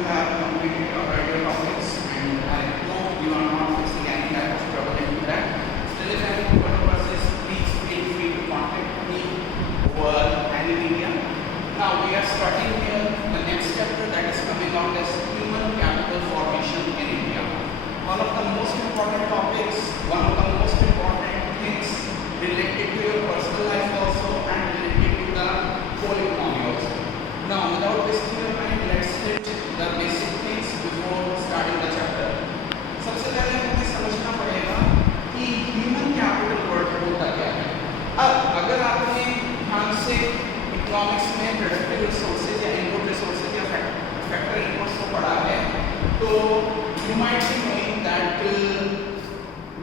you have completed your earlier topics and I hope you are not facing any type of trouble into that. Still, if any purposes, please feel free to contact me over any media. Now we are starting here the next chapter that is coming out as human capital formation in India. One of the most important topics, one of the most important things related to your personal life also and related to the whole economy also. Now without wasting your time, let's hit the basic things before starting the chapter. सबसे पहले हमें समझना पड़ेगा कि human capital word होता क्या है। अब अगर आपने ध्यान से इकोनॉमिक्स में प्रोडक्टिव रिसोर्सेज या इनपुट रिसोर्सेज या फैक्टर इनपुट्स को पढ़ा है तो you might be knowing that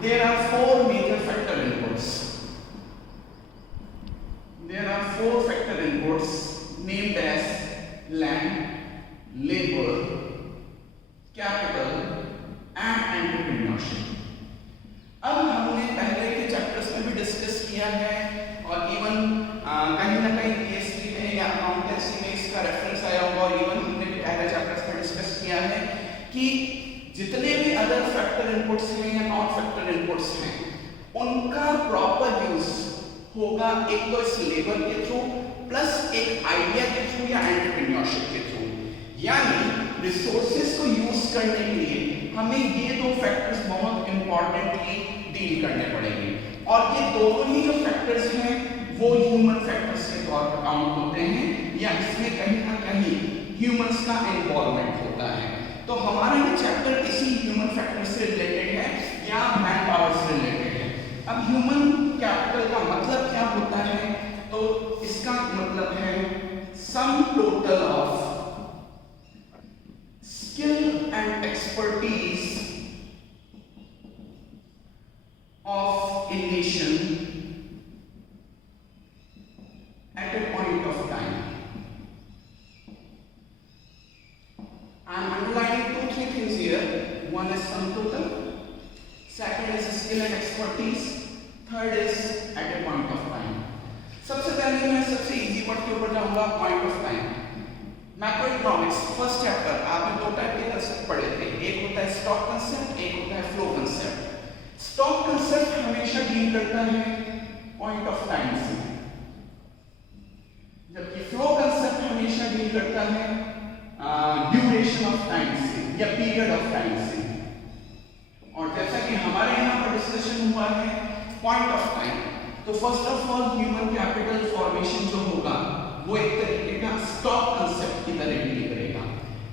there are four major factor inputs. There are four factor inputs named as land, labor, capital and entrepreneurship. अब हमने पहले के चैप्टर्स में भी डिस्कस किया है और इवन कहीं ना कहीं पीएचडी में या अकाउंटेंसी में इसका रेफरेंस आया होगा और इवन हमने भी पहले चैप्टर्स में डिस्कस किया है कि जितने भी अदर फैक्टर इनपुट्स हैं या नॉन फैक्टर इनपुट्स हैं उनका प्रॉपर यूज होगा एक तो इस लेबर के थ्रू प्लस एक आइडिया के थ्रू या एंटरप्रेन्योरशिप के थ्रू। यानी रिसोर्सेज को यूज करने के लिए हमें ये दो फैक्टर्स बहुत इंपॉर्टेंटली डील करने पड़ेंगे और ये दोनों ही जो फैक्टर्स हैं वो ह्यूमन फैक्टर्स के तौर पर काउंट होते हैं या इसमें कहीं ना कहीं ह्यूमंस का इन्वॉल्वमेंट होता है। तो हमारा ये चैप्टर इसी ह्यूमन फैक्टर से रिलेटेड है या मैन पावर से रिलेटेड है। अब ह्यूमन कैपिटल का मतलब क्या होता है तो इसका मतलब है sum total of skill and expertise of a nation eight a point of time. I am underlining three things here. One is sum total, second is skill and expertise, third is at a point of time. सबसे पहले मैं सबसे easy word के ऊपर जाऊंगा, point of time. Macro economics first chapter आपने दो type के कंसेप्ट पढ़े थे, एक होता है स्टॉक कंसेप्ट, एक होता है फ्लो कंसेप्ट। स्टॉक कंसेप्ट हमेशा डील करता है पॉइंट ऑफ टाइम से, जबकि फ्लो कंसेप्ट हमेशा डील करता है ड्यूरेशन ऑफ टाइम से या पीरियड ऑफ टाइम से। और जैसा कि हमारे यहाँ पर डिस्कशन हुआ है पॉइंट ऑफ टाइम, तो first of all human capital formation जो होगा वो एक तरीके का स्टॉक कंसेप्ट की तरह डील करेगा।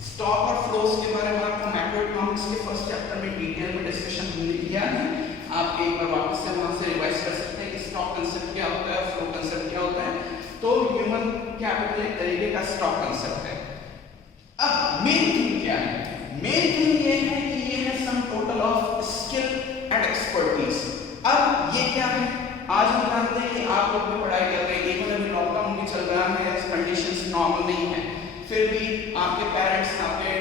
स्टॉक और फ्लोस के बारे में आपको मैक्रो इकोनॉमिक्स के फर्स्ट चैप्टर में डिटेल में डिस्कशन हमने किया है, आप एक बार वापस से वहां से रिवाइज कर सकते हैं कि स्टॉक कंसेप्ट क्या होता है, फ्लो कंसेप्ट क्या होता है। तो ह्यूमन कैपिटल एक तरीके का स्टॉक कंसेप्ट है। अब मेन थिंग क्या है? मेन थिंग ये है कि ये है sum total of skill and expertise. अब ये क्या है? आज हम जानते हैं कि आप लोग भी पढ़ाई कर रहे हैं, इवन अभी लॉकडाउन भी चल रहा है, कंडीशंस नॉर्मल नहीं है, फिर भी आपके पेरेंट्स आपके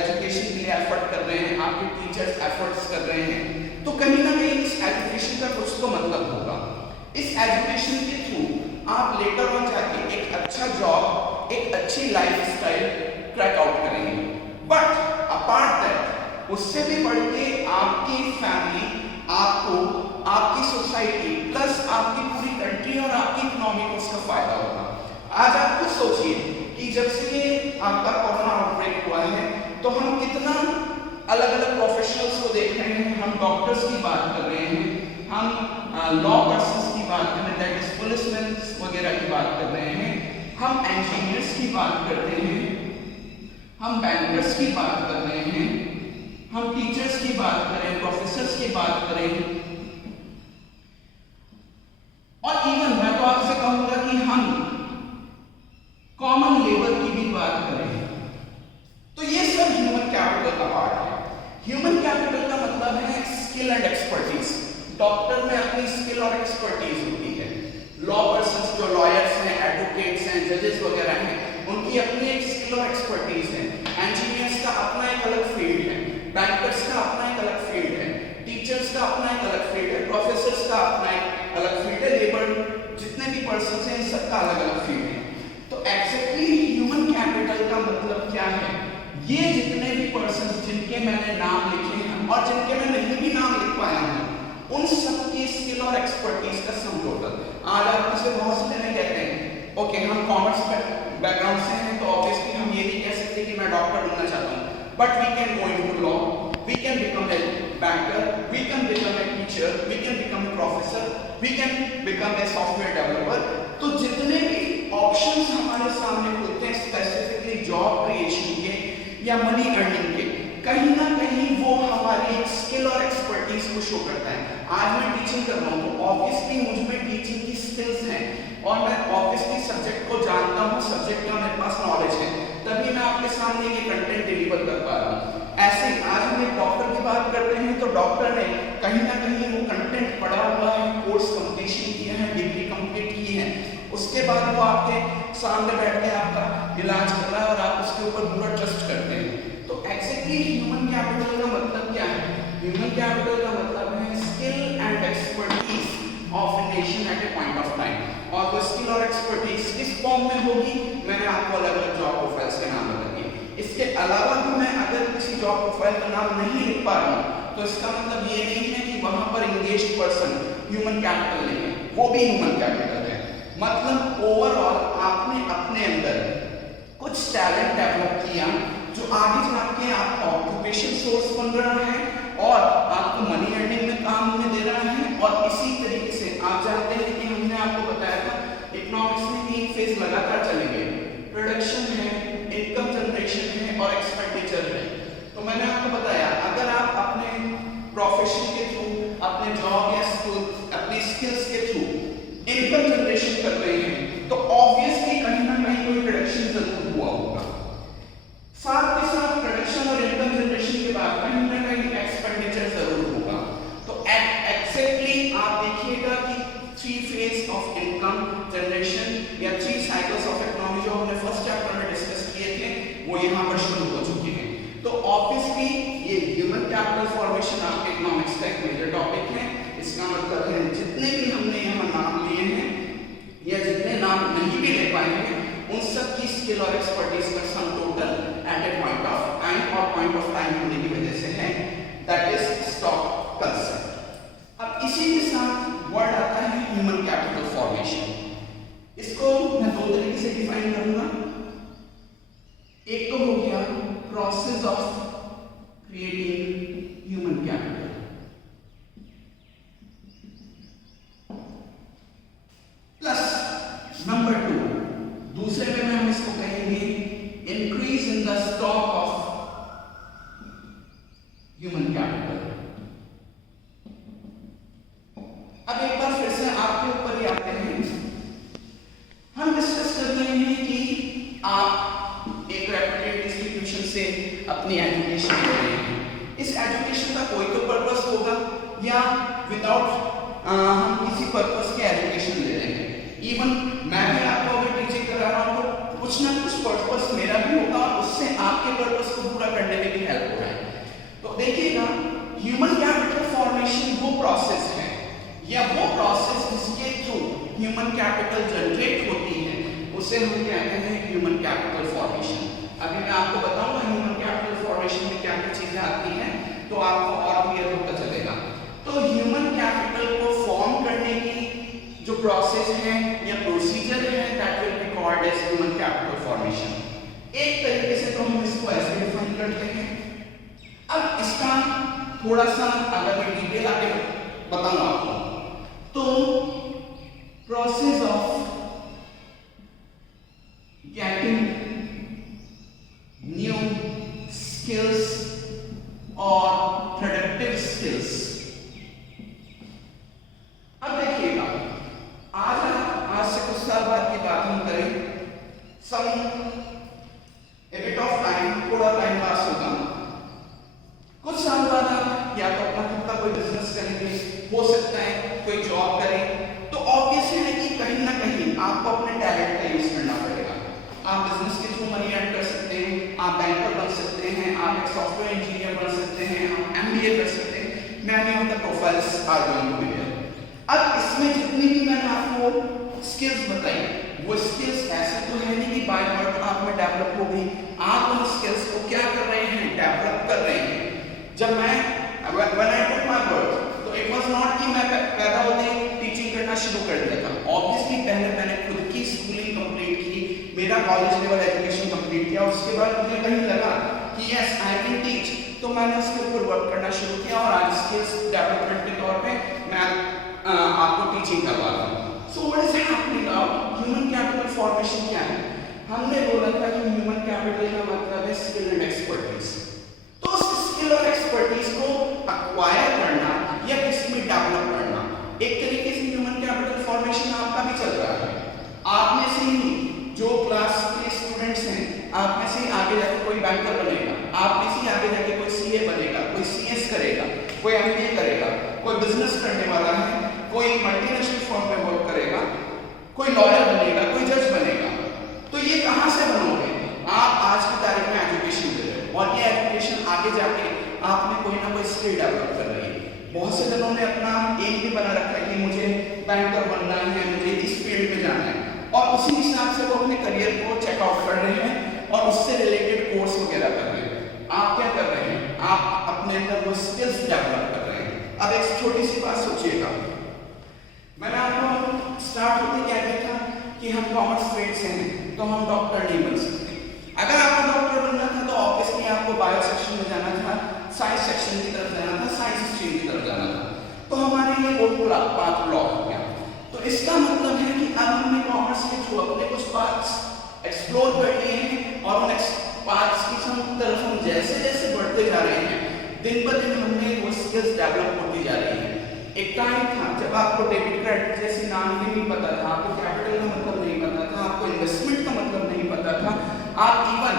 एजुकेशन के लिए एफर्ट कर रहे हैं, आपके टीचर्स एफर्ट्स कर रहे हैं, तो कहीं ना कहीं इस एजुकेशन का कुछ तो मतलब होगा। इस एजुकेशन के थ्रू आप लेटर ऑन जाके एक अच्छा जॉब, एक अच्छी लाइफ स्टाइल क्रैक आउट करेंगे। बट अपार्ट दैट उससे भी बढ़ के आपकी फैमिली, आपको, आपकी सोसाइटी प्लस आपकी पूरी कंट्री और आपकी इकोनॉमी को उसका फायदा होगा। आज आप खुद सोचिए कि जब से ये आपका कोरोना आउटब्रेक हुआ है तो हम कितना अलग अलग प्रोफेशनल्स को देख रहे हैं। हम डॉक्टर्स की बात कर रहे हैं, हम लॉ पर्सन्स की बात कर रहे हैं, दैट इज पुलिसमैन वगैरह की बात कर रहे हैं, हम इंजीनियर्स की बात करते हैं, हम बैंकर्स की बात कर रहे हैं, हम टीचर्स की बात करें, प्रोफेसर्स की बात करें, और इवन मैं तो आपसे कहूंगा कि हम कॉमन लेबर की भी बात करें, तो ये सब ह्यूमन कैपिटल का पार्ट है। ह्यूमन कैपिटल का मतलब है स्किल एंड एक्सपर्टीज। डॉक्टर में अपनी स्किल और एक्सपर्टीज होती है, लॉ पर्सन्स जो लॉयर्स हैं, एडवोकेट्स हैं, जजेस वगैरह हैं, उनकी अपनी एक स्किल और एक्सपर्टीज है। इंजीनियर्स का अपना एक अलग फील्ड है, बैंकर्स का अपना एक अलग फील्ड है, टीचर्स का अपना एक अलग फील्ड है, प्रोफेसर्स का अपना एक अलग फील्ड है, लेबर जितने भी पर्सन हैं सबका अलग अलग फील्ड है। तो एक्जेक्टली ह्यूमन कैपिटल का मतलब क्या है? ये पर्सन जिनके मैंने नाम लिखे हैं और जिनके मैं नहीं भी नाम लिख पाया हूँ, उन सबकी स्किल और एक्सपर्टीज का सम टोटल। आज आप मुझसे बहुत से जने कहते हैं ओके हम कॉमर्स बैकग्राउंड से हैं, तो ऑब्वियसली हम ये नहीं कह सकते कि मैं डॉक्टर बनना चाहता हूँ, but we can go into law, we can become a banker, we can become a teacher, we can become a professor, we can become a software developer. तो जितने भी ऑप्शंस हमारे सामने खुलते हैं स्पेसिफिकली जॉब क्रिएशन के या money earning के, कहीं ना कहीं वो हमारी स्किल और एक्सपर्टीज को शो करता है। आज मैं टीचिंग कर रहा हूँ तो ऑब्वियसली मुझ में टीचिंग की स्किल्स हैं और मैं ऑब्वियसली सब्जेक्ट को जानता हूँ, सब्जेक्ट का मेरे पास नॉलेज है, तभी मैं आपके सामने ये कंटेंट डिलीवर कर पा रहा हूँ। ऐसे आज हम एक डॉक्टर की बात करते हैं तो डॉक्टर ने कहीं ना कहीं वो कंटेंट पढ़ा हुआ है, कोर्स कंप्लीशन किया है, डिग्री कंप्लीट की है, उसके बाद वो आपके सामने बैठ के आपका इलाज कर रहा है और आप उसके ऊपर पूरा ट्रस्ट करते हैं। तो एग्जैक्टली ह्यूमन कैपिटल का मतलब क्या है? ह्यूमन कैपिटल का मतलब है skill and expertise of a nation eight a point of time. और वो स्किल और एक्सपर्टीज किस फॉर्म में होगी, मैंने आपको अलग अलग जॉब प्रोफाइल्स के नाम बता दिए। इसके अलावा भी मैं अगर किसी जॉब प्रोफाइल का नाम नहीं लिख पा रहा हूँ तो इसका मतलब ये नहीं है कि वहां पर इंगेज्ड पर्सन ह्यूमन कैपिटल नहीं है, वो भी ह्यूमन कैपिटल है। मतलब ओवरऑल आपने अपने अंदर कुछ टैलेंट डेवलप किया जो आगे जाके आपका ऑक्यूपेशन सोर्स बन रहा है और आपको मनी अर्निंग में काम में दे रहा है। और इसी तरीके से आप जानते हैं कि हमने आपको बताया था इकोनॉमिक्स में 3 फेज लगातार चलेंगे, प्रोडक्शन है, इनकम जनरेशन है और एक्सपेंडिचर है। तो मैंने आपको बताया अगर आप अपने प्रोफेशन के थ्रू, अपने जॉब या स्कूल, अपनी स्किल्स के थ्रू इनकम जनरेशन कर रहे हैं तो ऑब्वियसली कहीं ना कहीं कोई प्रोडक्शन जरूर हुआ होगा। साथ के साथ प्रोडक्शन और इनकम जनरेशन के बाद कहीं ना कहीं एक्सपेंडिचर जरूर होगा। तो एक्जेक्टली आप देखिएगा कि 3 फेज ऑफ इनकम जनरेशन या 3 साइकिल्स ऑफ इकोनॉमी जो हमने फर्स्ट चैप्टर में डिस्कस किए थे वो यहाँ पर शुरू हो चुके हैं। तो ऑब्वियसली ये ह्यूमन कैपिटल फॉर्मेशन आपके इकोनॉमिक्स का एक मेजर टॉपिक है। इसका मतलब है जितने भी हमने यहाँ नाम लिए हैं या जितने नाम नहीं भी ले पाए हैं उन सब की स्किल और एक्सपर्टीज का sum total at a point of time और पॉइंट ऑफ टाइम होने की वजह से है, दैट इज स्टॉक कंसेप्ट। अब इसी के साथ वर्ड आता है ह्यूमन कैपिटल फॉर्मेशन। इसको मैं 2 तरीके से डिफाइन करूंगा। एक तो हो गया process of creating human capital, plus number 2 दूसरे में हम इसको कहेंगे increase in the stock of human capital. अब एक बार फिर से आपके ऊपर ही आते हैं, हम डिस्कस कर रहे हैं कि आप एक रेप्यूटेड इंस्टीट्यूशन से अपनी एजुकेशन ले रहे हैं। इस एजुकेशन का कोई तो पर्पस होगा या विदाउट हम किसी पर्पस के एजुकेशन ले रहे हैं। इवन मैं भी आपको अगर टीचिंग करा रहा हूँ तो कुछ ना कुछ पर्पस मेरा भी होगा और उससे आपके पर्पस को पूरा करने में भी हेल्प हो रहा है। तो देखिएगा ह्यूमन कैपिटल फॉर्मेशन वो प्रोसेस है या वो प्रोसेस जिसके थ्रू ह्यूमन कैपिटल जनरेट होती है उसे हम कहते हैं ह्यूमन कैपिटल फॉर्मेशन। अभी मैं आपको बताऊंगा ह्यूमन कैपिटल फॉर्मेशन में क्या क्या चीजें आती हैं तो आपको और क्लियर होता चलेगा। तो ह्यूमन कैपिटल को फॉर्म करने की जो प्रोसेस है या प्रोसीजर है that will be called as human capital formation. एक तरीके से तो हम इसको ऐसे डिफाइन करते हैं। अब इसका थोड़ा सा अगर मैं डिटेल आगे बताऊं आपको तो process of getting new skills और प्रोडक्टिव स्किल्स। अब देखिएगा आज से कुछ साल बाद की बात हम करें, सम ए बिट ऑफ टाइम, थोड़ा टाइम पास होगा, कुछ साल बाद आप या तो अपना खुद का कोई बिजनेस करेंगे, हो सकता है कोई जॉब करें, तो ऑब्वियसली है कि कहीं ना कहीं आपको अपने टैलेंट का यूज करना पड़ेगा। आप बिजनेस के थ्रू मनी अर्न कर सकते हैं, आप बैंकर बन सकते हैं, आप एक सॉफ्टवेयर इंजीनियर बन सकते हैं, आप MBA कर सकते हैं। Many of the profiles are going to be there. अब इसमें जितनी भी मैंने आपको स्किल्स बताई वो स्किल्स ऐसे तो है नहीं कि बाय बर्थ आप में डेवलप हो गई। आप उन स्किल्स को क्या कर रहे हैं, डेवलप जब मैं when I took my birth, तो it was not कि मैं पैदा होते ही टीचिंग करना शुरू कर दिया था। ऑब्वियसली पहले मैंने खुद की स्कूलिंग कंप्लीट की, मेरा कॉलेज लेवल एजुकेशन कंप्लीट किया, उसके बाद मुझे कहीं लगा कि यस आई कैन टीच, तो मैंने उसके ऊपर वर्क करना शुरू किया और आज स्किल्स डेवलपमेंट के तौर पे मैं आपको टीचिंग करवा रहा हूँ। सो what is happening now? Human capital formation क्या है? हमने बोला था कि ह्यूमन कैपिटल का मतलब है स्किल एंड एक्सपर्टीज। तो उस स्किल और एक्सपर्टीज को अक्वायर करना या किसी में डेवलप करना, एक तरीके से ह्यूमन कैपिटल फॉर्मेशन आपका भी चल रहा है। आप में से ही जो क्लास के स्टूडेंट्स हैं, आप में से आगे जाके कोई बैंकर बनेगा, आप में से आगे जाके कोई सीए बनेगा, कोई सीएस करेगा, कोई एमबीए करेगा, कोई बिजनेस करने वाला है, कोई मल्टीनेशनल फर्म में वर्क करेगा, कोई लॉयर बनेगा, कोई जज बनेगा। तो ये कहां से बनोगे? आप आज की तारीख में एजुकेशन दे रहे हो और ये एजुकेशन आगे जाके आप में कोई ना कोई स्किल डेवलप कर रही है। बहुत से जनों ने अपना एम भी बना रखा है कि मुझे बैंकर बनना है, मुझे इस फील्ड में जाना है, और उसी हिसाब से वो अपने करियर को चेकआउट कर रहे हैं और उससे रिलेटेड कोर्स वगैरह कर रहे हैं। आप क्या कर रहे हैं? आप अपने अंदर वो स्किल्स डेवलप कर रहे हैं। अब एक छोटी सी बात सोचिएगा, मैंने आपको स्टार्ट होते क्या कहता था कि हम कॉमर्स स्ट्रीम से हैं तो हम डॉक्टर नहीं बन सकते। अगर आपको डॉक्टर बनना था तो ऑब्वियसली आपको बायो सेक्शन में जाना था, साइंस सेक्शन की तरफ जाना था, साइंस स्ट्रीम की तरफ जाना था। तो हमारे लिए वो पाथ ब्लॉक हो गया। तो इसका मतलब है कि अब हमने कॉमर्स के थ्रू अपने कुछ पाथ्स एक्सप्लोर कर लिए हैं और उन पाथ्स की तरफ हम जैसे जैसे बढ़ते जा रहे हैं, दिन ब दिन हमने वो स्किल्स डेवलप होती जा रही हैं। एक टाइम था जब आपको डेबिट क्रेडिट जैसे नाम भी नहीं पता था, आपको कैपिटल का मतलब नहीं पता था, आपको इन्वेस्टमेंट का मतलब नहीं पता था, आप इवन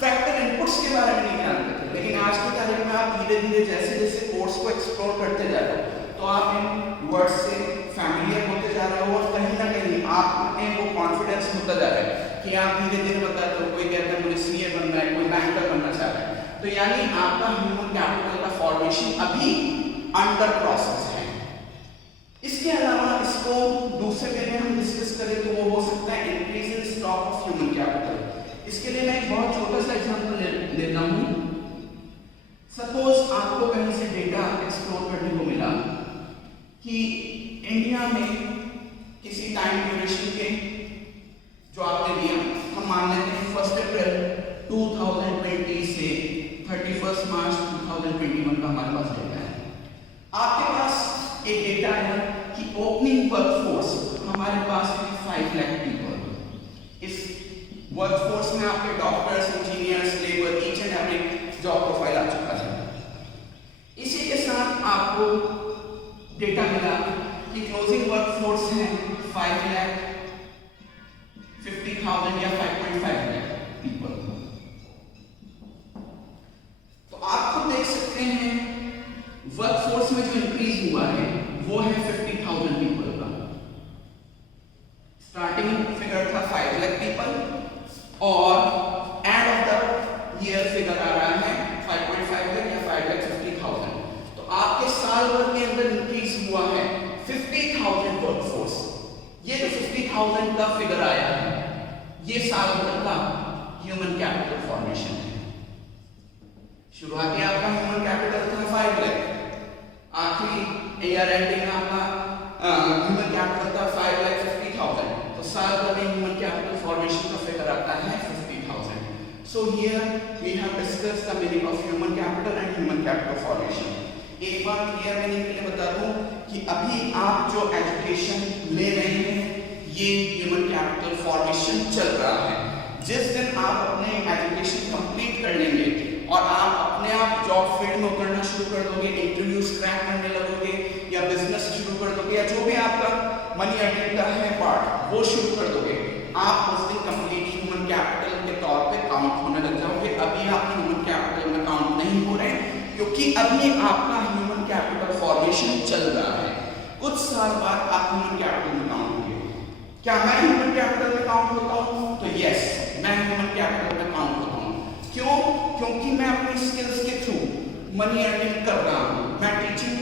फैक्टर इनपुट्स के बारे में नहीं जानते थे। लेकिन आज की तारीख में आप धीरे धीरे जैसे जैसे कोर्स को एक्सप्लोर करते जा रहे हो तो आप इन वर्ड्स से फैमिलियर होते जा रहे हो और कहीं ना कहीं आप में वो कॉन्फिडेंस होता जा रहा है कि आप धीरे धीरे बताते हो। कोई कहता है मुझे सीए बनना है, कोई बैंकर बनना चाह रहा है। तो यानी आपका ह्यूमन कैपिटल का फॉर्मेशन अभी अंडर प्रोसेस है। इसके अलावा इसको दूसरे वे में हम डिस्कस करें तो वो हो सकता है increase in stock of human capital. इसके लिए मैं एक बहुत छोटा सा एग्जांपल लेता हूँ। सपोज आपको कहीं से डेटा एक्सप्लोर करने को मिला कि इंडिया में किसी टाइम ड्यूरेशन के जो आपने दिया, हम मान लेते हैं 1 अप्रैल 2020 से 31 मार्च 2021 का हमारे पास डेटा है। आपके पास एक डेटा है कि ओपनिंग वर्कफोर्स हमारे पास है 5 लाख पीपल। इस वर्कफोर्स में आपके doctors, engineers, labour, each and every job profile आ चुका है। इसी के साथ आपको डेटा मिला कि क्लोजिंग वर्कफोर्स है 5,50,000 या 5.5 लाख पीपल। तो आप खुद देख सकते हैं वर्कफोर्स में जो इंक्रीज हुआ है वो है 50,000 पीपल का। स्टार्टिंग फिगर था 5 लाख पीपल और end of the year figure आ रहा है 5.5 लाख या 5,50,000। तो आपके साल भर के अंदर इंक्रीज हुआ है 50,000 वर्कफोर्स। ये जो 50,000 का फिगर आया है ये साल भर का ह्यूमन कैपिटल फॉर्मेशन है। शुरुआती आपका ह्यूमन कैपिटल था 5 लाख, आखिरी ईयर एंडिंग आपका ह्यूमन कैपिटल था 5,50,000। तो साल भर में ह्यूमन कैपिटल फॉर्मेशन का फिगर आता है 50,000। So here we have discussed the meaning of human capital and human capital formation. एक बार क्लियर मीनिंग के लिए बता दूं कि अभी आप जो एजुकेशन ले रहे हैं ये ह्यूमन कैपिटल फॉर्मेशन चल रहा है। जिस दिन आप अपने एजुकेशन कंप्लीट कर लेंगे और आप अपने आप जॉब फील्ड में उतरना शुरू कर दोगे, इंटरव्यूज क्रैक करने लगोगे या बिजनेस शुरू कर दोगे या जो भी आपका मनी अर्निंग का है पार्ट वो शुरू कर दोगे, आप उस दिन कंप्लीट ह्यूमन कैपिटल के तौर पे काउंट होने लग जाओगे। अभी आप ह्यूमन कैपिटल में काउंट नहीं हो रहे क्योंकि अभी आपका ह्यूमन कैपिटल फॉर्मेशन चल रहा है। कुछ साल बाद आप ह्यूमन कैपिटल में काउंट होंगे। क्या मैं ह्यूमन कैपिटल में काउंट होता हूँ? तो यस, मैं ह्यूमन कैपिटल में काउंट होता हूँ। क्यों? क्योंकि मैं अपनी स्किल्स के थ्रू मनी अर्निंग कर रहा हूँ, मैं टीचिंग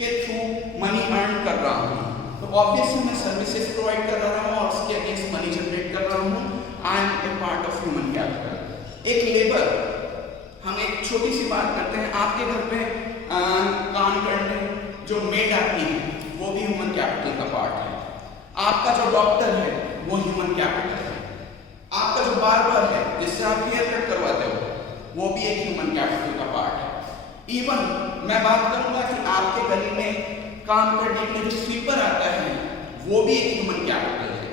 के थ्रू मनी अर्न कर रहा हूँ। तो ऑब्वियसली मैं सर्विसेज प्रोवाइड कर रहा हूँ और उसके अगेंस्ट मनी जनरेट कर रहा हूँ। I am a part of human capital. एक लेबर, हम एक छोटी सी बात करते हैं, आपके घर पे काम करने जो मेड आती है वो भी ह्यूमन कैपिटल का पार्ट है। आपका जो डॉक्टर है वो ह्यूमन कैपिटल है। आपका जो बार्बर है जिससे आप हेयर कट करवाते हो वो भी एक ह्यूमन कैपिटल का पार्ट है। इवन मैं बात करूंगा कि आपके गली में काम करने के लिए जो स्वीपर आता है वो भी एक ह्यूमन कैपिटल है।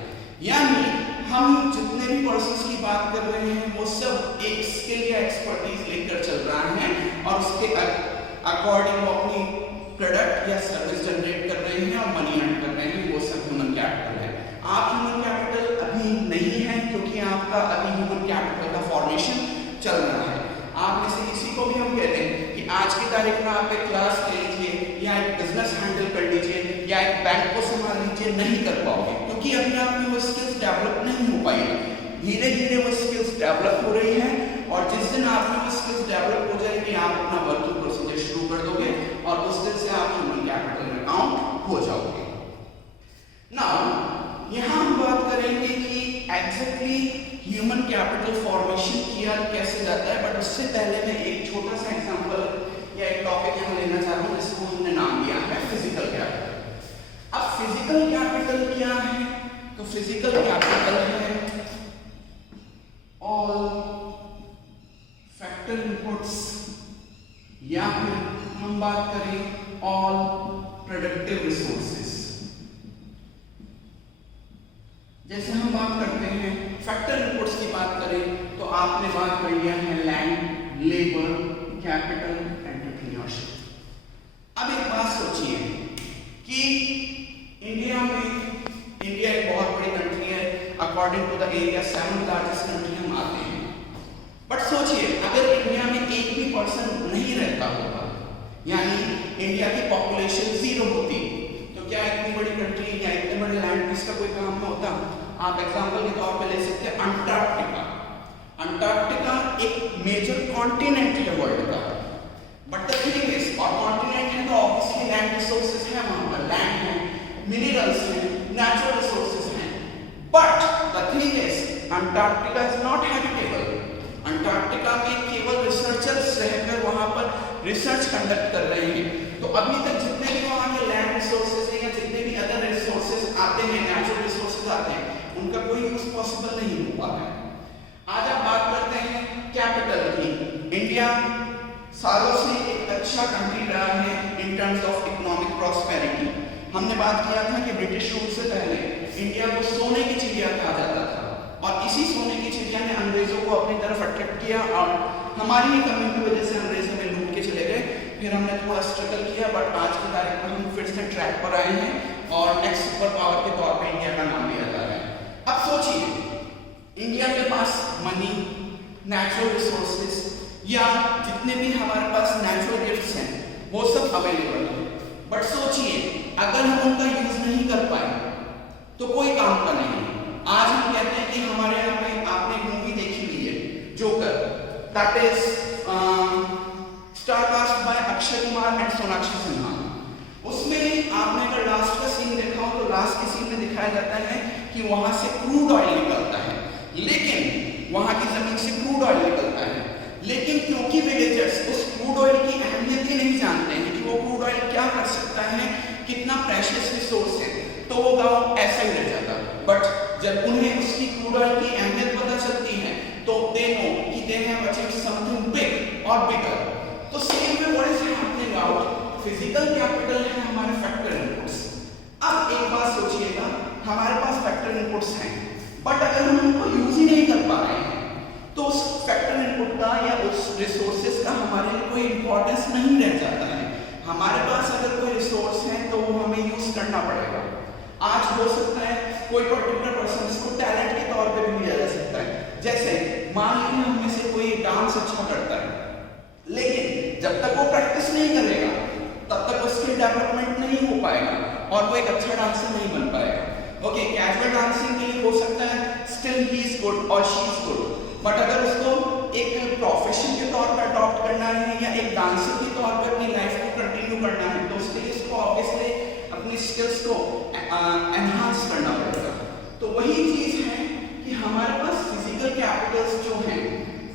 यानी हम जितने भी पर्सन्स की बात कर रहे हैं वो सब एक स्किल या एक्सपर्टीज लेकर चल रहा है और उसके अकॉर्डिंग वो अपनी प्रोडक्ट या सर्विस जनरेट कर रहे हैं और मनी अर्न कर रहे हैं, वो सब ह्यूमन कैपिटल है। आप ह्यूमन कैपिटल अभी नहीं है क्योंकि आपका अभी ह्यूमन कैपिटल का फॉर्मेशन चल रहा है। आप में से किसी को भी हम कहते हैं कि आज की तारीख में आप एक क्लास ले लीजिए या एक बिजनेस हैंडल कर लीजिए या एक बैंक को संभाल लीजिए, नहीं कर पाओगे क्योंकि अभी आप में वो स्किल्स डेवलप नहीं हो पाएगी। धीरे धीरे वो स्किल्स डेवलप हो रही है और जिस दिन आप में वो स्किल्स डेवलप हो जाएगी आप अपना वर्किंग प्रोसीजर शुरू कर दोगे और उस दिन से आप ह्यूमन कैपिटल में काउंट हो जाओगे। नाउ यहाँ हम बात करेंगे कि एग्जैक्टली ह्यूमन कैपिटल फॉर्मेशन किया कैसे जाता है, बट उससे पहले मैं एक छोटा सा एग्जांपल या एक टॉपिक यहाँ लेना चाहता हूँ जिसको हमने नाम दिया है फिजिकल कैपिटल। अब फिजिकल कैपिटल क्या है? तो फिजिकल कैपिटल है ऑल फैक्टर इनपुट्स या फिर हम बात करें ऑल प्रोडक्टिव रिसोर्सेस। जैसे हम बात करते हैं फैक्टर इनपुट्स की बात करें तो आपने बात कर लिया है लैंड, लेबर, कैपिटल, एंटरप्रेन्योरशिप। अब एक बात सोचिए कि इंडिया एक बहुत बड़ी कंट्री है, according to the area 7th largest country हम आते हैं। बट सोचिए अगर इंडिया में एक भी पर्सन नहीं रहता होगा, यानी इंडिया की पॉपुलेशन 0 होती, तो क्या इतनी बड़ी कंट्री या इतने बड़े लैंड पीस का कोई काम न होता? आप एग्जांपल के तौर पे ले सकते हैं अंटार्कटिका। अंटार्कटिका एक मेजर कॉन्टिनेंट है वर्ल्ड का, बट द थिंग इज और कॉन्टिनेंट है तो ऑब्वियसली लैंड रिसोर्सेज है, वहां पर लैंड है, मिनरल्स हैं, नेचुरल रिसोर्सेज हैं, but the thing is Antarctica is not habitable. Antarctica में केवल रिसर्चर्स रहकर वहां पर रिसर्च कंडक्ट कर रहे हैं। तो अभी तक जितने भी वहां के लैंड रिसोर्सेज हैं या जितने भी अदर रिसोर्सेज आते हैं, नेचुरल रिसोर्सेज आते हैं, उनका कोई यूज पॉसिबल नहीं हो पा रहा है। आज आप बात करते हैं कैपिटल की। इंडिया सालों से एक अच्छा कंट्री रहा है in terms of economic prosperity. हमने बात किया था कि ब्रिटिश रूल से पहले इंडिया को सोने की चिड़िया कहा जाता था और इसी सोने की चिड़िया ने अंग्रेजों को अपनी तरफ अट्रैक्ट किया और हमारी ही कमी की वजह से अंग्रेज हमें लूट के चले गए। फिर हमने थोड़ा स्ट्रगल किया, बट आज की तारीख में हम फिर से ट्रैक पर आए हैं और नेक्स्ट सुपर पावर के तौर पे इंडिया का नाम लिया जा रहा है। अब सोचिए इंडिया के पास मनी, नेचुरल रिसोर्सेज या जितने भी हमारे पास नेचुरल गिफ्ट्स हैं वो सब अवेलेबल है, बट सोचिए अगर हम उनका यूज नहीं कर पाए तो कोई काम का नहीं। आज हम कहते हैं कि हमारे यहाँ पे आपने एक मूवी देखी हुई है Joker, that is star cast by Akshay Kumar and Sonakshi Sinha. उसमें आपने अगर लास्ट का सीन देखा हो तो लास्ट के सीन में दिखाया जाता है कि वहां से क्रूड ऑयल निकलता है, लेकिन वहां की जमीन से क्रूड ऑयल निकलता है, लेकिन क्योंकि विलेजर्स उस क्रूड ऑयल की अहमियत ही नहीं जानते हैं कि वो क्रूड ऑयल क्या कर सकता है, कितना प्रेशियस रिसोर्स है, तो वो गांव ऐसा ही रह जाता। बट जब उन्हें उसकी क्रूड ऑयल की अहमियत पता चलती है तो दे नो कि they have achieved something big और बिगर। तो same way what is happening out physical capital है हमारे फैक्टर इनपुट्स। अब एक बात सोचिएगा, हमारे पास फैक्टर इनपुट्स हैं, बट अगर हम उनको यूज ही नहीं कर पा रहे हैं तो उस फैक्टर इनपुट का या उस रिसोर्सेज का हमारे लिए कोई इंपॉर्टेंस नहीं रह जाता है। हमारे पास अगर कोई रिसोर्स है तो वो हमें यूज करना पड़ेगा। आज हो सकता है कोई पर्टिकुलर पर्सन इसको टैलेंट के तौर पे भी लिया जा सकता है। जैसे मान लीजिए हम में से कोई डांस अच्छा करता है, लेकिन जब तक वो प्रैक्टिस नहीं करेगा तब तक उसकी डेवलपमेंट नहीं हो पाएगा और वो एक अच्छा डांसर नहीं बन पाएगा। ओके, कैजुअल डांसिंग के लिए हो सकता है स्टिल ही इज गुड और शी इज गुड, बट अगर उसको एक प्रोफेशन के तौर पर अडॉप्ट करना है या एक डांसर के तौर पर अपनी लाइफ को कंटिन्यू करना है तो उसके लिए उसको ऑब्वियसली अपनी स्किल्स को एनहांस करना पड़ेगा। तो वही चीज है कि हमारे पास फिजिकल कैपिटल्स जो हैं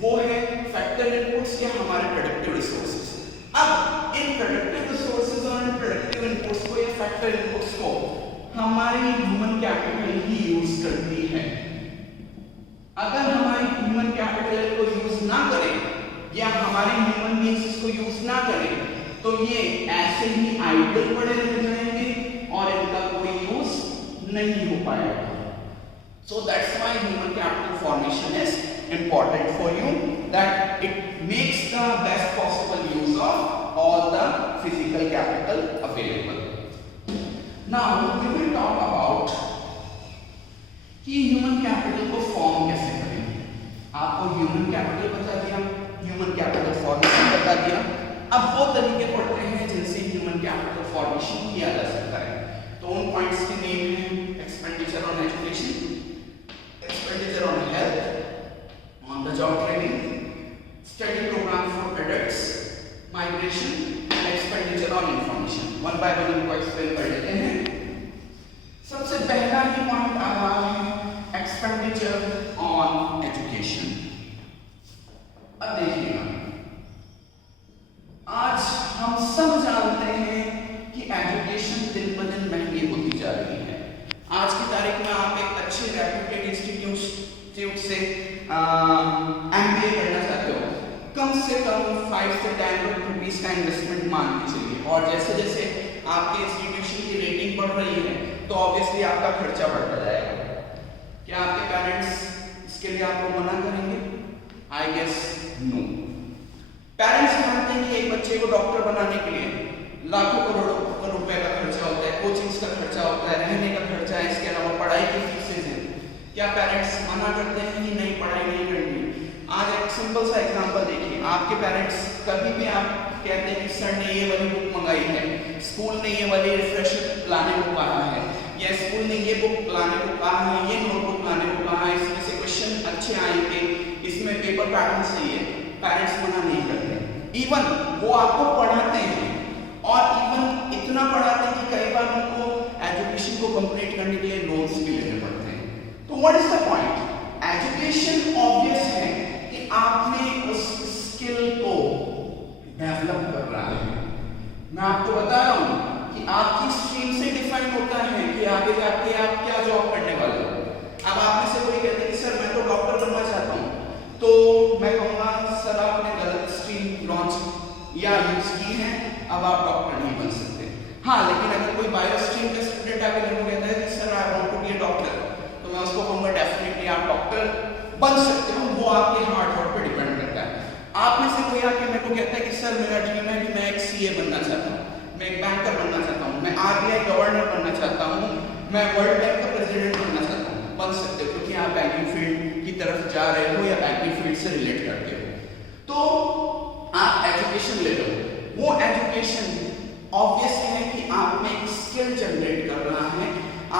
वो है फैक्टर इनपुट्स या हमारे प्रोडक्टिव रिसोर्सेज। अब इन प्रोडक्टिव रिसोर्सेज और इन प्रोडक्टिव इनपुट्स को या फैक्टर इनपुट्स को हमारी ह्यूमन कैपिटल ही यूज करती है। अगर हमारी ह्यूमन कैपिटल को यूज ना करें या हमारे ह्यूमन बीइंग्स इसको यूज ना करें तो ये ऐसे ही आइडल पड़े रह जाएंगे और इनका कोई यूज नहीं हो पाएगा। So that's why human capital formation is important for you, that it makes the best possible use of all the physical capital available. Now we will talk about कि ह्यूमन कैपिटल को form कैसे करें। आपको human capital बता दिया, human capital formation बता दिया। अब वो तरीके पढ़ते हैं जिनसे ह्यूमन कैपिटल फॉर्मेशन किया जा सकता है। तो उन पॉइंट्स के नेम हैं expenditure on education, expenditure on health, on the job training, study program for adults, migration and expenditure on information. One by one इनको explain कर लेते हैं। सबसे पहला ही पॉइंट आ रहा है एक्सपेंडिचर ऑन एजुकेशन। अब देखिएगा, आज हम सब जानते हैं कि एजुकेशन दिन ब दिन महंगी होती जा रही है। आज की तारीख में आप एक अच्छे रेप्यूटेड इंस्टीट्यूट से एमबीए करना चाहते हो, कम से कम 5 से 10 लाख रुपीस का इन्वेस्टमेंट मान के चलिए। और जैसे जैसे आपके इंस्टीट्यूशन की रेटिंग बढ़ रही है तो ऑब्वियसली आपका खर्चा बढ़ता जाएगा। क्या आपके पेरेंट्स इसके लिए आपको मना करेंगे? आई गेस नो। पेरेंट्स जानते हैं कि एक बच्चे को डॉक्टर बनाने के लिए लाखों करोड़ों रुपए का खर्चा होता है, कोचिंग्स का खर्चा होता है, रहने का खर्चा है, इसके अलावा पढ़ाई की फीसें हैं। क्या पेरेंट्स मना करते हैं कि नहीं पढ़ाई नहीं करनी? आज एक सिंपल सा एग्जांपल देखिए, आपके पेरेंट्स कभी भी आप कहते हैं कि सर ने ये वाली बुक मंगाई है, स्कूल ने ये वाली रिफ्रेशर लाने को कहा है, या स्कूल ने ये बुक लाने को कहा है, ये नोटबुक लाने को कहा है, इसमें से क्वेश्चन अच्छे आएंगे, इसमें पेपर पैटर्न सही है, पेरेंट्स मना नहीं करते। इवन वो आपको पढ़ाते हैं और इवन इतना पढ़ाते हैं कि कई बार उनको एजुकेशन को कंप्लीट करने के लिए लोन्स भी लेने पड़ते हैं। तो what is the point? Education obvious है कि आपने उस स्किल को डेवलप कर रहा है। मैं आपको बता रहा हूं कि आपकी स्ट्रीम से डिफाइन होता है कि आगे जाके आप क्या जॉब करने वाले हो। अब आप में से कोई कहते हैं कि सर मैं तो डॉक्टर बनना चाहता हूं, तो मैं कहूंगा सर आपने गलत स्ट्रीम लॉन्च या यूज की है, अब आप डॉक्टर नहीं बन सकते। हाँ, लेकिन अगर कोई बायो स्ट्रीम का स्टूडेंट आके मेरे को कहता है कि sir I want to be a doctor, तो मैं उसको कहूंगा डेफिनेटली आप डॉक्टर बन सकते हो। वो आपके हार्ड वर्क पे डिपेंड करता है। आप में से कोई आके मेरे को कहता है कि सर मेरा ड्रीम है कि मैं एक सीए बनना चाहता हूँ, मैं एक बैंकर बनना चाहता हूँ, मैं आरबीआई गवर्नर बनना चाहता हूँ, मैं वर्ल्ड बैंक का प्रेसिडेंट बनना चाहता हूँ, बन सकते हो क्योंकि आप बैंकिंग फील्ड की तरफ जा रहे हो या बैंकिंग फील्ड से रिलेट करते हो। तो आप एजुकेशन ले लो, वो एजुकेशन ऑब्वियस है कि आप में एक स्किल जनरेट कर रहा है,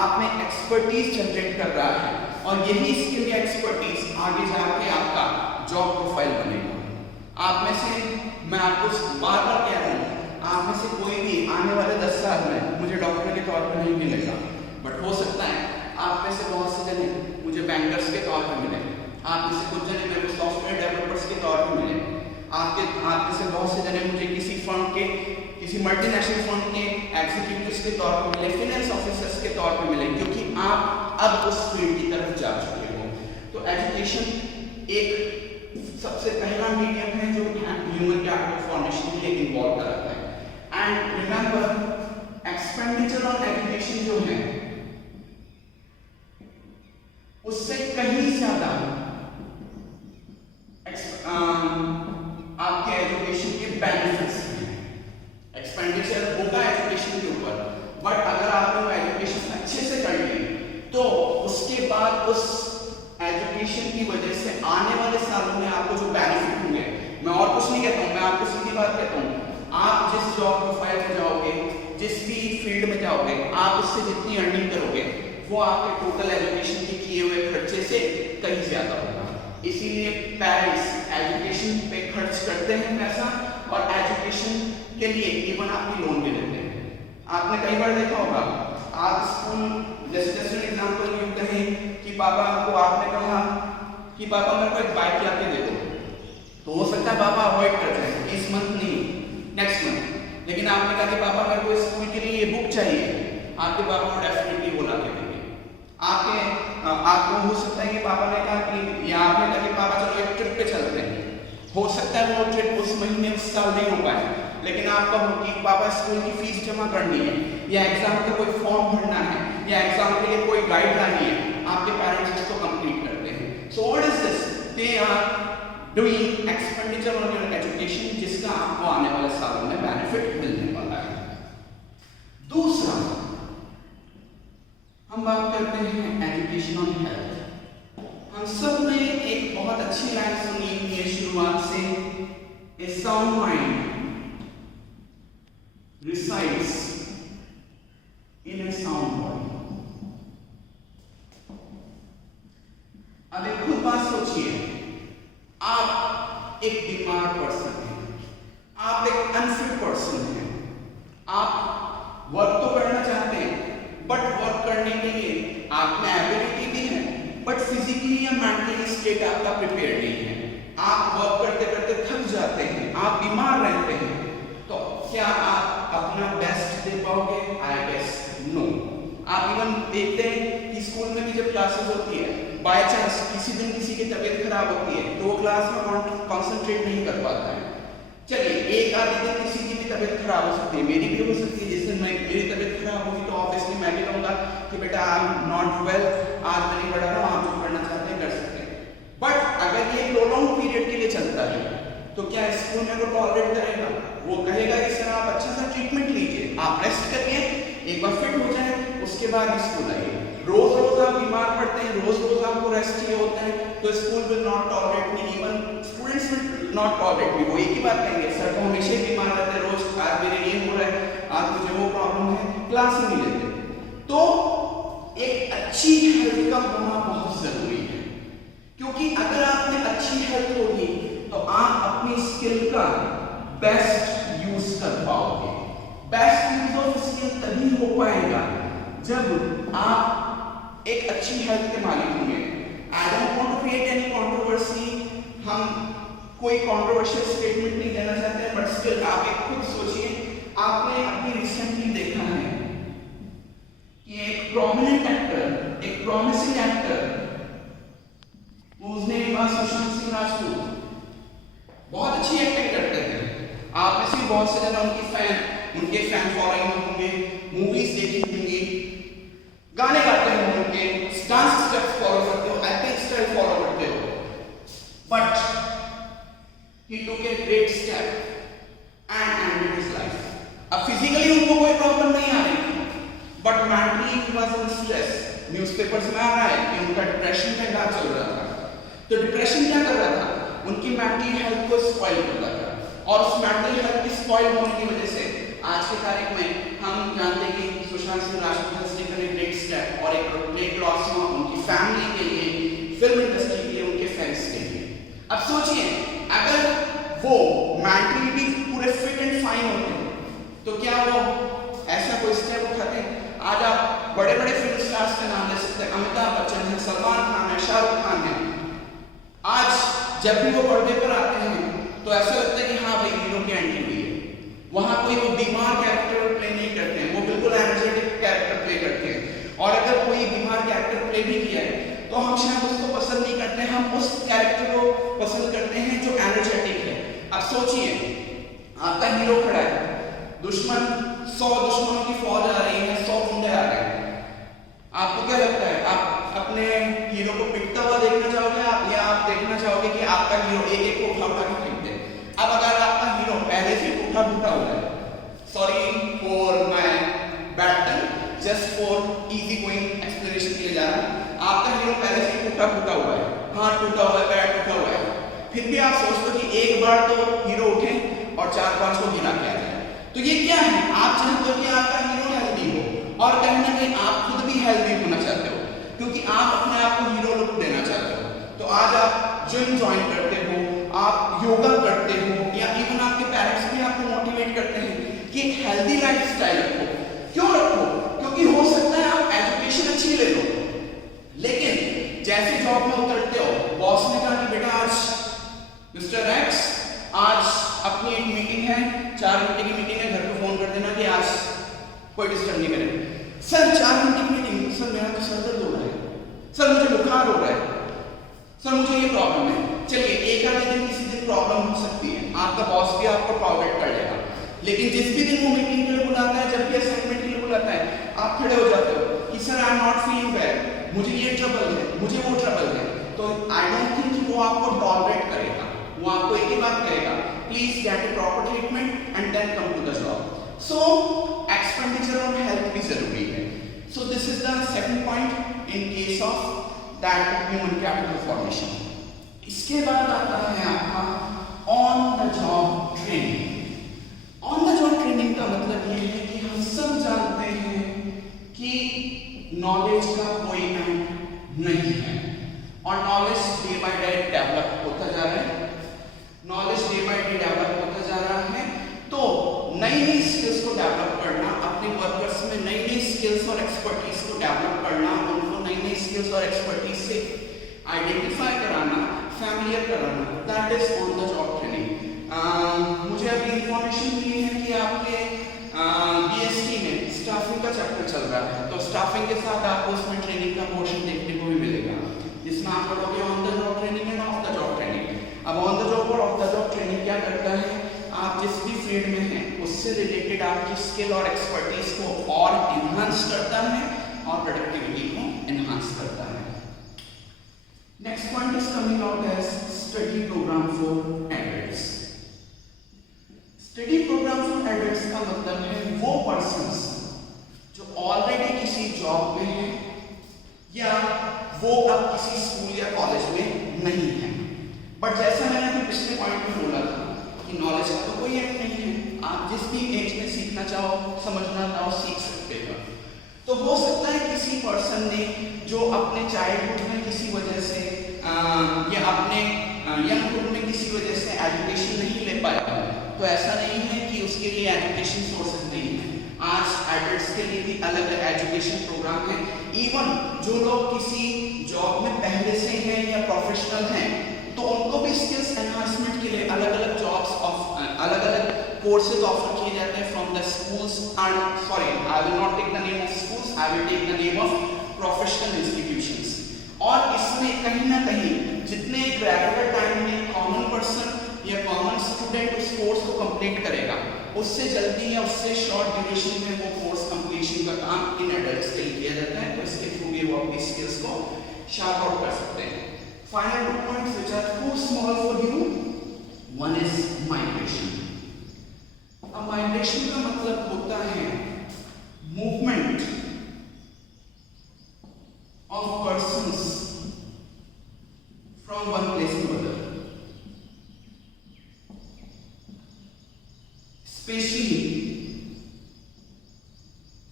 आप में एक्सपर्टीज जनरेट कर रहा है, और यही स्किल या एक्सपर्टीज आगे जाके आपका जॉब प्रोफाइल बनेगा। आप में से, मैं आपको बार बार कह रहा हूँ, आप में से कोई भी आने वाले 10 साल में मुझे डॉक्टर के तौर पर नहीं मिलेगा, बट हो सकता है आप में से बहुत से जने मुझे बैंकर्स के तौर पर मिले, आप में से कुछ जने मेरे को सॉफ्टवेयर डेवलपर्स के तौर पर मिले, आप में से बहुत से जने मुझे किसी फर्म के, किसी मल्टीनेशनल फर्म के एग्जीक्यूटिव्स के तौर पर मिले, फाइनेंस ऑफिसर्स के तौर पर मिले, क्योंकि आप अब उस फील्ड की तरफ जा चुके हो। तो एजुकेशन एक सबसे पहला मीडियम है जो ह्यूमन कैपिटल फॉर्मेशन के लिए इन्वॉल्व कराता है। And remember, expenditure on education जो है उससे कहीं ज्यादा आपके एजुकेशन के बेनिफिट्स हैं। एक्सपेंडिचर होगा एजुकेशन के ऊपर, बट अगर आपने वो एजुकेशन अच्छे से कर ली तो उसके बाद उस एजुकेशन की वजह से आने वाले सालों में आपको जो बेनिफिट होंगे, मैं और कुछ नहीं कहता हूँ, मैं आपको सीधी बात कहता हूँ, आप जिस जॉब प्रोफाइल में जाओगे, जिस भी फील्ड में जाओगे, आप उससे जितनी अर्निंग करोगे वो आपके टोटल एजुकेशन के किए हुए खर्चे से कहीं ज्यादा होगा। इसीलिए पेरेंट्स एजुकेशन पे खर्च करते हैं पैसा, और एजुकेशन के लिए इवन आपकी लोन भी देते हैं। आपने कई बार देखा होगा, आप स्कूल जैसे एग्जाम्पल यूं कहें कि पापा को आपने कहा कि पापा मेरे को एक बाइक ला के दे दो, तो हो सकता है पापा अवॉइड करते हैं, इस मंथ नहीं, नेक्स्ट मंथ। लेकिन आपने कहा कि पापा मेरे को स्कूल के लिए ये बुक चाहिए, आपके पापा को डेफिनेटली वो ला के देंगे। आपको हो सकता है कि पापा ने कहा कि, या आपने कहा कि पापा चलो एक ट्रिप पे चलते हैं, हो सकता है वो ट्रिप उस महीने उस साल नहीं हो पाए, लेकिन आपका हो कि पापा स्कूल की फीस जमा करनी है, या एग्जाम का कोई फॉर्म भरना है, या एग्जाम के लिए कोई गाइड लानी है, आपके पेरेंट्स इसको कंप्लीट करते हैं। So what is this? They are doing expenditure on your education, जिसका आपको आने वाले सालों में बेनिफिट मिलने वाला है। दूसरा हम बात करते हैं एजुकेशन ऑन हेल्थ। हम सब ने एक बहुत अच्छी लाइन सुनी हुई है शुरुआत से, a sound mind resides in a sound body। अब एक खुद बात सोचिए, आप एक बीमार पर्सन हैं, आप एक अनफिट पर्सन हैं, आप वर्क तो करना चाहते हैं, बट वर्क करने के लिए आप में एबिलिटी भी है, बट फिजिकली या मेंटली स्टेट आपका प्रिपेयर नहीं है, आप वर्क करते करते थक जाते हैं, आप बीमार रहते हैं, तो क्या आप अपना बेस्ट दे पाओगे? I guess no. आप इवन देखते हैं कि स्कूल में भी जब क्लासेस होती है, बाय चांस किसी दिन किसी की तबीयत खराब होती है तो वो क्लास में कंसंट्रेट नहीं कर पाता है। चलिए एक आधे दिन किसी की भी तबीयत खराब हो सकती है, मेरी भी हो सकती है, जिस दिन मेरी तबीयत खराब होगी तो ऑब्वियसली मैं भी कहूँगा कि बेटा आई एम नॉट वेल, आज मैं नहीं पढ़ा रहा हूँ, आप जो करना चाहते हैं कर सकते हैं। बट अगर ये प्रोलॉन्ग पीरियड के लिए चलता है तो क्या स्कूल में वो टॉलरेट करेगा? वो कहेगा कि सर आप अच्छा सा ट्रीटमेंट लीजिए, आप रेस्ट करिए, एक बार फिट हो जाए उसके बाद स्कूल आइए। रोज रोज आप बीमार पड़ते हैं, रोज रोज आपको रेस्ट चाहिए होता है, तो school will not tolerate me, even students will not tolerate me. वो एक ही बात कहेंगे, सर तो हमेशा ही बीमार रहते हैं, रोज आज मेरे ये हो रहा है, आज मुझे वो प्रॉब्लम है, क्लास ही नहीं लेते। तो एक अच्छी हेल्थ का होना बहुत जरूरी है, क्योंकि अगर आप में अच्छी हेल्थ होगी तो आप अपनी स्किल का बेस्ट यूज कर पाओगे। बेस्ट यूज ऑफ स्किल तभी हो पाएगा जब आप एक अच्छी हेल्थ के मालिक होंगे। I don't want to create any controversy, हम कोई कंट्रोवर्शियल स्टेटमेंट नहीं देना चाहते हैं, बट स्टिल आप एक खुद सोचिए, आपने अभी रिसेंटली देखा है कि एक प्रोमिनेंट एक्टर, एक प्रॉमिसिंग एक्टर, उसने सुशांत सिंह राजपूत बहुत अच्छी एक्टिंग करते थे। आप में से बहुत से जन उनके फैन फॉलोइंग होंगे, मूवीज देखी होंगी, गाने गाते होंगे, डांस स्टेप्स फॉलो करते हो, एक्टिंग स्टाइल फॉलो करते हो, but he took a great step and ended his life. अब फिजिकली उनको कोई प्रॉब्लम नहीं आ रही थी, but mentally he was in stress. Newspapers में आ रहा है कि उनका डिप्रेशन का इलाज चल रहा था। तो डिप्रेशन क्या कर रहा था? उनकी मेंटल हेल्थ को स्पॉइल कर रहा था, और उस मेंटल हेल्थ की स्पॉइल होने की वजह से आज की तारीख में हम जानते हैं कि Sushant Singh Rajput has taken a great step, और एक ग्रेट लॉस हुआ उनकी फैमिली के लिए, फिल्म इंडस्ट्री के लिए, उनके फैंस के लिए। अब सोचिए, अगर वो मेंटली भी पूरे फिट एंड फाइन होते तो क्या वो ऐसा कोई स्टेप उठाते? आज आप बड़े बड़े फिल्म स्टार्स के नाम ले सकते हैं, अमिताभ बच्चन है, सलमान खान है, शाहरुख खान है। आज जब भी वो पर्दे पर आते हैं तो ऐसा लगता है कि हाँ भाई हीरो की एंट्री हुई है। वहां कोई वो बीमार कैरेक्टर प्ले नहीं करते हैं, वो बिल्कुल एनर्जेटिक कैरेक्टर प्ले करते हैं। और अगर कोई बीमार कैरेक्टर प्ले भी किया है तो हम शायद उसको पसंद नहीं करते, हम उस कैरेक्टर को पसंद करते हैं जो एनर्जेटिक है। अब सोचिए, आपका हीरो खड़ा है, दुश्मन 100 दुश्मनों की फौज आ रही है, 100 गुंडे आ रहे हैं, आपको क्या लगता है? आप अपने हीरो को पिटता हुआ देखना चाहोगे या आप देखना चाहोगे कि आपका हीरो एक एक को उठा उठा के फेंक दे? अब अगर आपका हीरो पहले से उठा उठा हुआ है, sorry for my bad tongue, just for easy going explanation के लिए जा रहा हूं, आपका हीरो पहले से टूटा फूटा हुआ है, हाथ टूटा हुआ है, पैर टूटा हुआ है, फिर भी आप सोचते हो कि एक बार तो हीरो उठे और 4-5 को गिरा के आ जाए। तो ये क्या है? आप चाहते हो कि आपका हीरो हेल्दी हो, और कहीं ना कहीं आप खुद भी हेल्दी होना चाहते हो, क्योंकि आप अपने आप को हीरो लुक देना चाहते हो। तो आज आप जिम ज्वाइन करते हो, आप योगा करते हो, या इवन आपके पेरेंट्स भी आपको मोटिवेट करते हैं कि एक हेल्दी लाइफस्टाइल रखो। क्यों रखो? क्योंकि हो सकता है आप एजुकेशन अच्छी ले लो, लेकिन जैसे जॉब में उतरते हो, बॉस ने कहा कि बेटा आज मिस्टर एक्स, आज अपनी एक मीटिंग है, 4 घंटे की मीटिंग है, घर पे फोन कर देना कि आज कोई डिस्टर्ब नहीं करेगा। सर 4 घंटे की मीटिंग, सर मेरा तो सर दर्द हो रहा है, सर मुझे बुखार हो रहा है, सर मुझे ये प्रॉब्लम है। चलिए एक आधे दिन किसी दिन प्रॉब्लम हो सकती है, आपका बॉस भी आपको टॉलरेट कर लेगा, लेकिन जिस भी दिन वो मीटिंग के लिए बुलाता है, जब भी असाइनमेंट के लिए बुलाता है, आप खड़े हो जाते हो कि sir I am not feeling well, मुझे ये ट्रबल है, मुझे वो ट्रबल है। तो आई डोंट थिंक वो आपको टॉलरेट करेगा, वो आपको एक ही बात कहेगा, please get a proper treatment and then come to the job. So expenditure on health भी जरूरी है। So this is the second point in case of that human capital formation. इसके बाद आता है आपका on the job training. On the job training का मतलब ये है कि हम सब जानते हैं कि नॉलेज का कोई एंड नहीं है और knowledge day by day develop होता जा रहा है, knowledge day by day develop होता जा रहा है। तो नई नई स्किल्स को डेवलप करना, अपने वर्कर्स में नई नई स्किल्स और एक्सपर्टीज को डेवलप करना, उनको नई नई स्किल्स और एक्सपर्टीज से आइडेंटिफाई कराना, फैमिलियर कराना, that is on the job training. मुझे अभी इंफॉर्मेशन मिली है कि आपके बीएसटी में स्टाफिंग का चैप्टर चल रहा है, तो स्टाफिंग के साथ आपको उसमें ट्रेनिंग का पोर्शन देखने को भी मिलेगा, जिसमें आप पढ़ोगे on the job training and of the job training. अब ऑन द जॉब और ऑफ द जॉब ट्रेनिंग क्या करता है, आप जिस भी फील्ड में हैं उससे रिलेटेड आपकी स्किल और एक्सपर्टीज को और इन्हांस करता है और प्रोडक्टिविटी को इन्हांस करता है। Next point is coming out as study program for adults. Study program for adults का मतलब है वो पर्सन्स जो ऑलरेडी किसी जॉब में हैं या वो अब किसी स्कूल या कॉलेज में नहीं है, बट जैसा मैंने अभी पिछले पॉइंट में बोला था कि नॉलेज का तो कोई एंड नहीं है, आप जिस भी एज में सीखना चाहो, समझना चाहो, सीख सकते हो। तो हो सकता है किसी पर्सन ने जो अपने चाइल्डहुड में किसी वजह से या अपने यंगहुड में किसी वजह से एजुकेशन नहीं ले पाया, तो ऐसा नहीं है कि उसके लिए एजुकेशन सोर्सेज नहीं है। आज एडल्ट्स के लिए भी अलग अलग एजुकेशन प्रोग्राम है। इवन जो लोग किसी जॉब में पहले से हैं या प्रोफेशनल हैं, तो उनको भी स्किल्स एनहांसमेंट के लिए अलग अलग जॉब्स अलग अलग कोर्सेज ऑफर किए जाते हैं from the schools and sorry I will not take the name of schools, I will take the name of professional institutions. और इसमें कहीं ना कहीं जितने एक रेगुलर टाइम में कॉमन पर्सन या कॉमन स्टूडेंट उस कोर्स को कंप्लीट करेगा, उससे जल्दी या उससे शॉर्ट ड्यूरेशन में वो कोर्स कंप्लीशन का काम इन एडल्ट्स के लिए किया जाता है। तो इसके थ्रू भी वो अपनी स्किल्स को शार्प आउट कर सकते हैं। Final 2 points which are too small for you. One is migration. अब migration का मतलब होता है movement of persons from one place to other, especially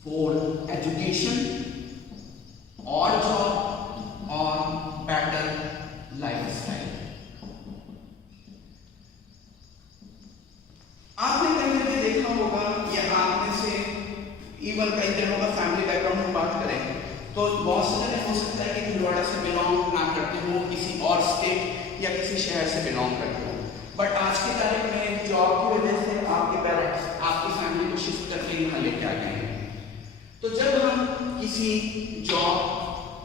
for education or job or better lifestyle. आपने कहीं जगह देखा होगा या आप में से इवन कई जनों का फैमिली बैकग्राउंड में बात करें तो बहुत से जगह हो सकता है कि भिलवाड़ा से बिलोंग ना करते हो, किसी और स्टेट या किसी शहर से बिलोंग करते हो, बट आज की तारीख में जॉब की वजह से आपके पेरेंट्स आपकी फैमिली को शिफ्ट करके यहाँ लेके आ गए हैं। तो जब हम किसी जॉब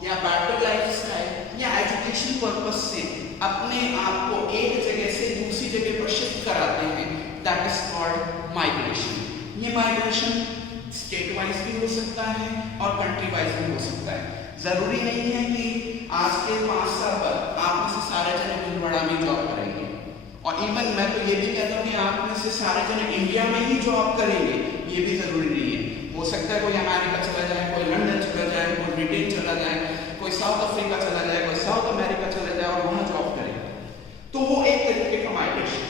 या बेटर लाइफस्टाइल या एजुकेशन पर्पस से अपने आप को एक जगह से दूसरी जगह पर शिफ्ट कराते हैं, दैट इज कॉल्ड माइग्रेशन। ये माइग्रेशन स्टेट वाइज भी हो सकता है और कंट्री वाइज भी हो सकता है। जरूरी नहीं है कि आज के 5 साल बाद आप में से सारे जने भिलवाड़ा में जॉब करेंगे, और इवन मैं तो ये भी कहता हूँ कि आप में से सारे जने इंडिया में ही जॉब करेंगे, ये भी जरूरी नहीं है। हो सकता है कोई अमेरिका चला जाए, कोई लंदन चला जाए, कोई ब्रिटेन चला जाए, कोई साउथ अफ्रीका चला जाए, कोई साउथ अमेरिका चला जाए और वहां जॉब करे, तो वो एक तरीके का माइग्रेशन।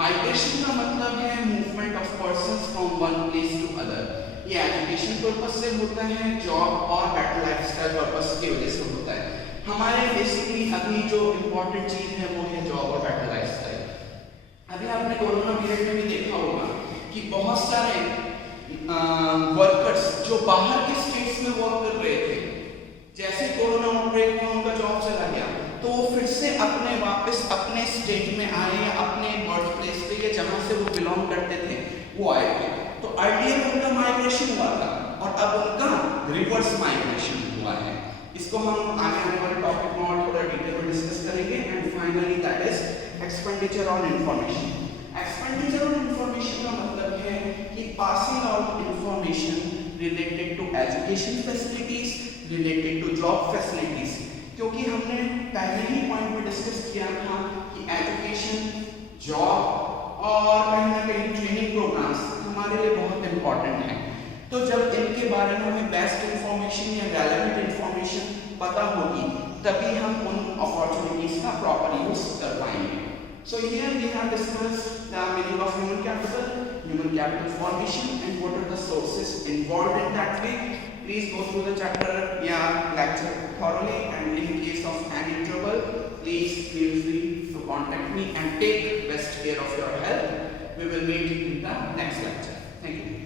माइग्रेशन का मतलब है movement of persons from one place to other. ये एजुकेशन पर्पस से होता है, जॉब और बेटर लाइफस्टाइल पर्पस की वजह से होता है। हमारे बेसिकली अभी जो इम्पोर्टेंट चीज है वो है जॉब और बेटर लाइफस्टाइल। अभी आपने कोरोना पीरियड में भी देखा होगा कि बहुत सारे वर्कर्स जो बाहर के स्टेट्स में वर्क कर रहे थे, जैसे कोरोना आउटब्रेक में उनका जॉब चला गया, तो वो फिर से अपने वापस अपने स्टेट में आए या अपने बर्थ प्लेस पे या जहाँ से वो बिलोंग करते थे वो आए थे। तो अर्लियर उनका माइग्रेशन हुआ था और अब उनका रिवर्स माइग्रेशन हुआ है। इसको हम आगे आने वाले टॉपिक में और थोड़ा डिटेल में डिस्कस करेंगे। And finally that is expenditure on information. Expenditure on information का मतलब है कि passing out information related to education facilities, related to job facilities, क्योंकि हमने पहले ही पॉइंट में डिस्कस किया था कि एजुकेशन, जॉब और कहीं ना कहीं ट्रेनिंग प्रोग्राम्स हमारे लिए बहुत इंपॉर्टेंट हैं। तो जब इनके बारे में हमें बेस्ट इंफॉर्मेशन या रेलेवेंट इंफॉर्मेशन पता होगी तभी हम उन अपॉर्चुनिटीज का प्रॉपर यूज कर पाएंगे। So here we have discussed the meaning of human capital formation and what are the sources involved in that way. Please go through the chapter lecture thoroughly, and in case of any trouble, please feel free to contact me and take best care of your health. We will meet in the next lecture.